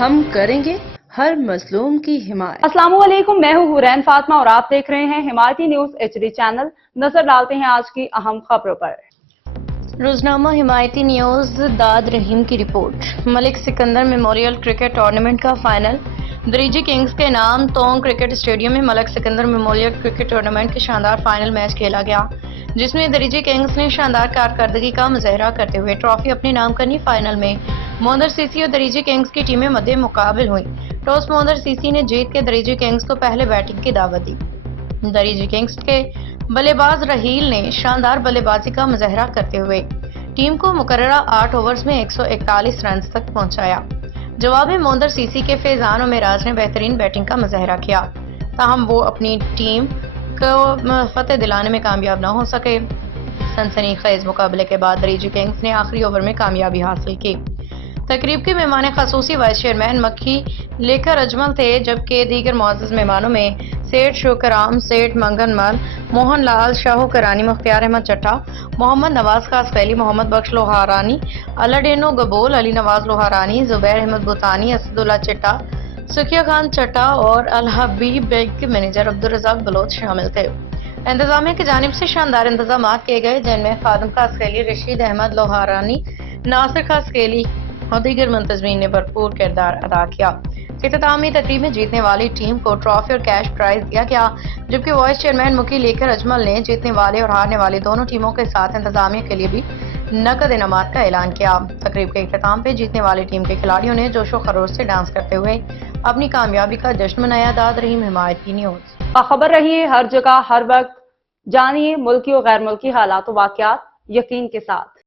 ہم کریں گے ہر مظلوم کی حمایت۔ السلام علیکم، میں ہوں حورین فاطمہ اور آپ دیکھ رہے ہیں حمایتی نیوز HD چینل۔ نظر ڈالتے ہیں آج کی اہم خبروں پر۔ روزنامہ حمایتی نیوز داد رحیم کی رپورٹ۔ ملک سکندر میموریل کرکٹ ٹورنامنٹ کا فائنل دریجی کنگز کے نام تونگ کرکٹ اسٹیڈیم میں ملک سکندر میموریل کرکٹ ٹورنامنٹ کے شاندار فائنل میچ کھیلا گیا، جس میں دریجی کنگز نے شاندار کارکردگی کا مظاہرہ کرتے ہوئے ٹرافی اپنے نام کرنی۔ فائنل میں موندر CC اور دریجی کنگز کی ٹیمیں مد مقابل ہوئیں۔ ٹاس موندر CC نے جیت کے دریجی کنگز کو پہلے بیٹنگ کی دعوت دی۔ دریجی کنگز کے بلے باز رحیل نے شاندار بلے بازی کا مظاہرہ کرتے ہوئے ٹیم کو مقررہ 8 اوورز میں 141 رنز تک پہنچایا۔ جواب میں موندر CC کے فیضان اور معراج نے بہترین بیٹنگ کا مظاہرہ کیا، تاہم وہ اپنی ٹیم کو فتح دلانے میں کامیاب نہ ہو سکے۔ سنسنی خیز مقابلے کے بعد دریجی کنگز نے آخری اوور میں کامیابی حاصل کی۔ تقریب کے مہمان خصوصی وائس چیئرمین مکھی لیکھر اجمل تھے، جبکہ دیگر معزز مہمانوں میں سیٹھ شوکرام، سیٹھ منگن مل، موہن لال شاہو کرانی، مختار احمد چٹھا، محمد نواز قاسقیلی، محمد بخش لوہارانی، الڈینو گبول، علی نواز لوہارانی، زبیر احمد بھوتانی، اسد اللہ چٹھا، سکھیا خان چٹھا اور الحبیب بینک کے مینیجر عبدالرزاق بلوچ شامل تھے۔ انتظامیہ کی جانب سے شاندار انتظامات کیے گئے، جن میں خادم قاسقیلی، رشید احمد لوہارانی، ناصر قاسقیلی اور دیگر منتظمین نے بھرپور کردار ادا کیا۔ اختتامی تقریب میں جیتنے والی ٹیم کو ٹرافی اور کیش پرائز دیا گیا، جبکہ وائس چیئرمین مکھی لیکھر اجمل نے جیتنے والے اور ہارنے والی دونوں ٹیموں کے ساتھ انتظامیہ کے لیے بھی نقد انعامات کا اعلان کیا۔ تقریب کے اختتام پہ جیتنے والی ٹیم کے کھلاڑیوں نے جوش و خروش سے ڈانس کرتے ہوئے اپنی کامیابی کا جشن منایا۔ داد رحیم حمایتی نیوز۔ باخبر رہیے ہر جگہ ہر وقت، جانیے ملکی اور غیر ملکی حالات و واقعات یقین کے ساتھ۔